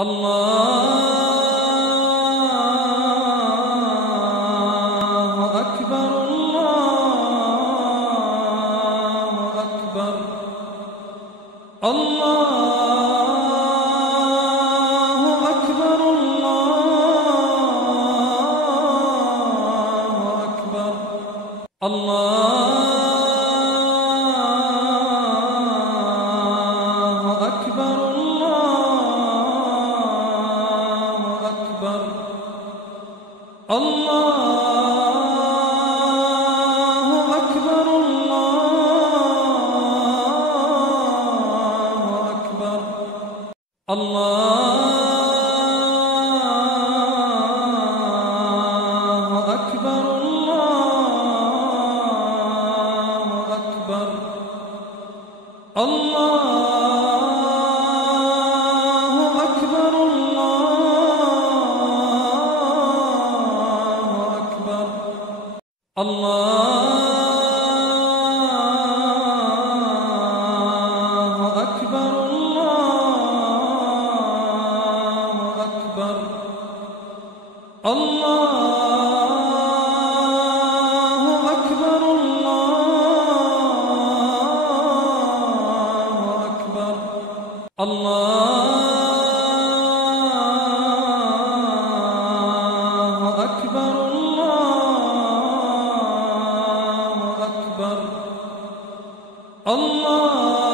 الله أكبر الله أكبر الله أكبر الله أكبر الله أكبر الله أكبر الله أكبر الله أكبر الله أكبر الله أكبر الله أكبر الله أكبر الله أكبر الله أكبر الله أكبر الله أكبر الله أكبر الله أكبر الله